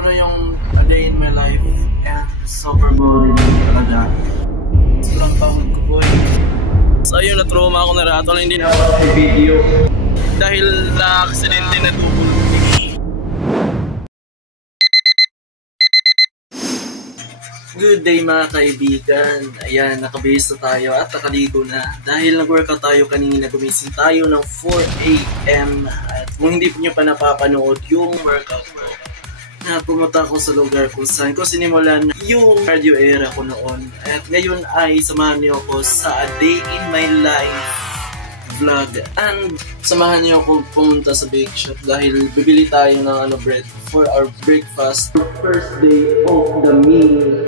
ito na yung a day in my life and super boring talaga. Sobrang pagod ko, boy. So ayun, na-trauma ako na ratol, hindi na ako video dahil na-aksidente na double. Good day mga kaibigan. Ayan, nakabihis na tayo at nakaligo na. Dahil nag-workout tayo kanina, gumising tayo ng 4 AM. At kung hindi nyo pa napapanood yung workout ko, na pumunta ako sa lugar kung saan ko sinimulan yung cardio era ko noon. At ngayon ay samahan niyo ako sa A Day in My Life vlog. And samahan niyo ako pumunta sa bake shop dahil bibili tayo ng bread for our breakfast. First day of the meal.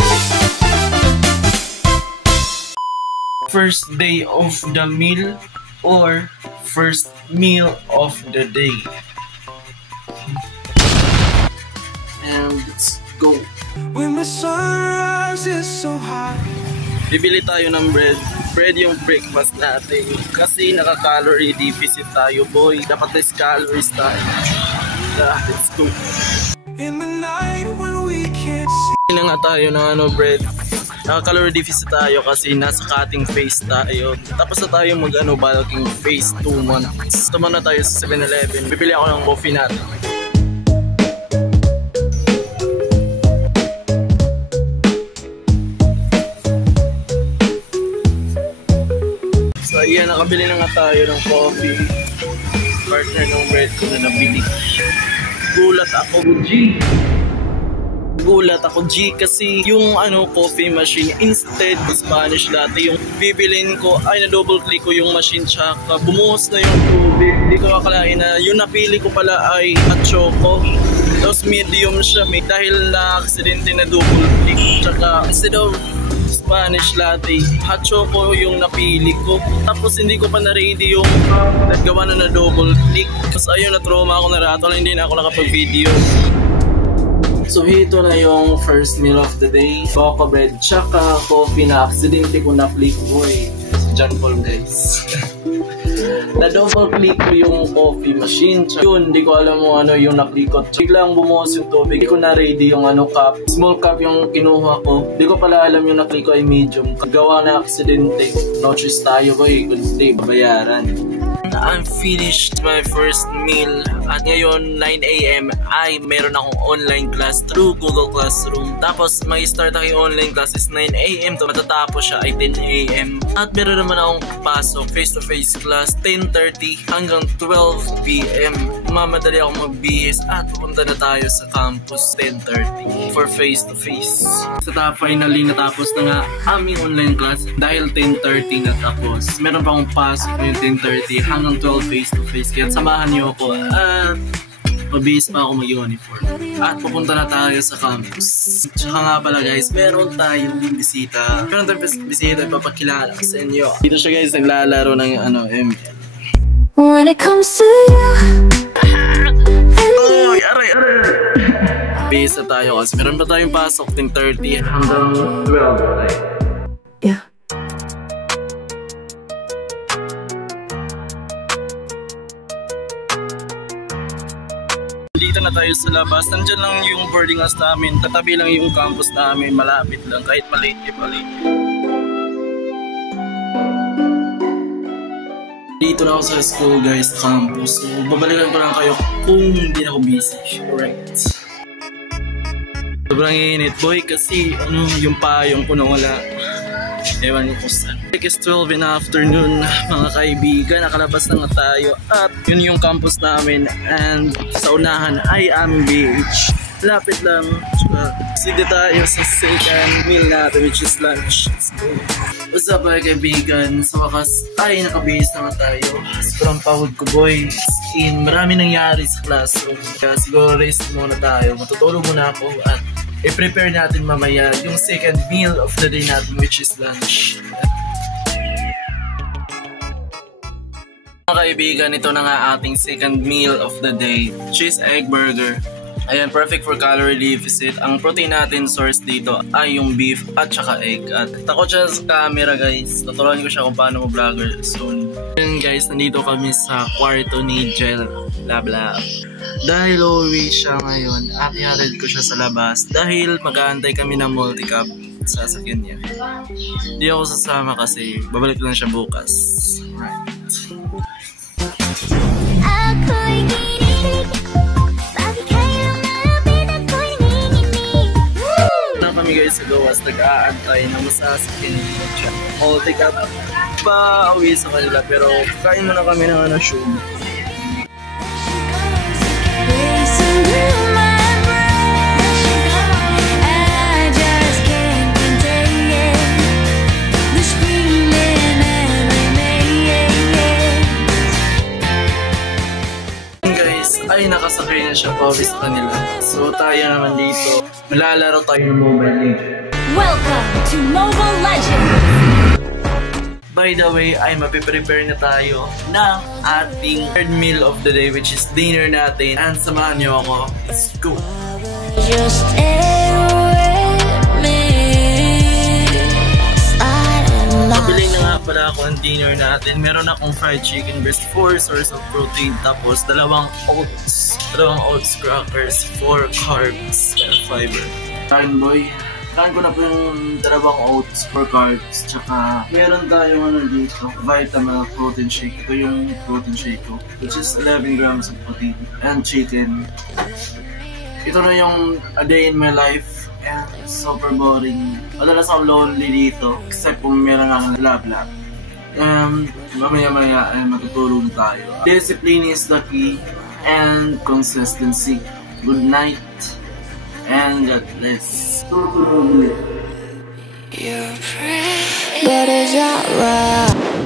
First day of the meal or first meal of the day. And let's go. When the sunrise is so high. Bibili tayo ng bread. Bread yung breakfast natin. Kasi naka-calorie deficit tayo, boy. Dapat less calories tayo. Let's go. In the night when we can't see. Na nga tayo ng bread. Naka-calorie deficit tayo kasi nasa cutting phase tayo. Tapos na tayo bulking phase 2 months. Tuman na tayo sa 7-Eleven. Bibili ako ng coffee natin. So ayan, nakabili na nga tayo ng coffee. Partner ng bread ko na nabili. Gulat ako G kasi yung coffee machine instead Spanish latte yung bibilin ko ay na-double click ko yung machine tsaka bumuhos na yung tubig. Hindi ko akalain na yung napili ko pala ay hot choco. Tapos medium siya dahil na-aksidente na double click. Tsaka instead of Spanish latte, hot choco yung napili ko. Tapos hindi ko pa na-ready yung nagawa na double click. Tapos ayun, na-trauma ako na ratol, hindi na ako nakapag-video. So ito na yung first meal of the day. Cocoa bread tsaka coffee na aksidente ko na-click, boy. Si John Paul, guys. Na-double click ko yung coffee machine. Yun, hindi ko alam mo yung na-click ko. Biglang bumuhos yung tubig. Hindi ko na-ready yung cup. Small cup yung kinuha ko. Hindi ko pala alam yung na-click ko ay medium. Gawa na aksidente. No choice tayo, boy. Kundi babayaran. I'm finished my first meal at ngayon 9 AM ay meron akong online class through Google Classroom. Tapos may start ang online class is 9 AM to matatapos siya ay 10 AM. At meron naman akong pasok face-to-face class 10:30 hanggang 12 PM. Mamadali ako magbihis at pupunta na tayo sa campus 10:30 for face-to-face. So finally natapos na nga aming online class dahil 10:30 natapos. Meron pa akong pasok yung 10:30 hanggang 12 face-to-face. Kaya samahan niyo ako at mabihis pa ako mag-uniform. At pupunta na tayo sa campus. Tsaka nga pala guys, meron tayong bisita. Meron tayong bisita, ipapakilala ko sa inyo. Dito siya guys, naglalaro ng ML. When it comes to you. Oy, aray. Bihis na tayo kasi meron pa tayong pasok 10:30 hanggang 12. Right? Yeah. Dito na tayo sa labas. Nandyan lang yung boarding house namin. Katabi lang yung campus namin. Malapit lang kahit maliit. Dito na ako sa school guys, campus. So babalikan ko lang kayo kung hindi na ako busy. Alright. Sobrang init boy kasi yung payong ko na wala. Ewan ko saan. It's 12 in the afternoon mga kaibigan. Nakalabas na nga tayo at yun yung campus namin. And sa unahan ay aming beach. Lapit lang. Sige tayo sa second meal natin which is lunch. Let's go. What's up mga kaibigan? Sa wakas ay nakabihis na nga tayo. Sobrang pagod ko boy. Marami nangyari sa classroom. Kaya siguro rest muna tayo. Matutulog muna ako at i-prepare natin mamaya yung second meal of the day natin which is lunch. Mga kaibigan, ito na nga ating second meal of the day. Cheese egg burger. Ayan, perfect for calorie deficit. Ang protein natin source dito ay yung beef at saka egg. At takot siya sa camera guys. Tuturuan ko siya kung paano mag-vlogger soon. Ayan guys, nandito kami sa kwarto ni Jel. Lab. Dahil uwi siya ngayon, ihatid ko siya sa labas. Dahil mag-aantay kami ng multi-cup sa sasakyan niya. Hindi ako sasama kasi babalik lang siya bukas. Right. Kami guys sa gawas, nag-aantay na masasakyan niya. Multi-cup pa uwi sa kanila pero kain muna kami ng shoe. Ay, nakasakay na siya pauwi sa kanila. So tayo naman dito, malalaro tayo ng Mobile Legends. Welcome to Mobile Legends! By the way, ay mapiprepare na tayo ng ating third meal of the day, which is dinner natin. And samahan niyo ako. Let's go! Just stay with me. Pabili na nga pala ako ang dinner natin. Meron akong fried chicken breast, 4 source of protein, tapos dalawang oats crackers, 4 carbs and fiber. Kain boy, kain ko na po yung dalawang oats, 4 carbs, tsaka meron tayong dito, vitamin protein shake. Ito yung protein shake ko, which is 11 grams of protein and chicken. Ito na yung a day in my life. And super boring. Madalas akong lonely dito, except kung meron akong lab. Mamaya-maya ay matutulog tayo. Discipline is the key and consistency. Good night and God bless. You're pretty, but it's not right.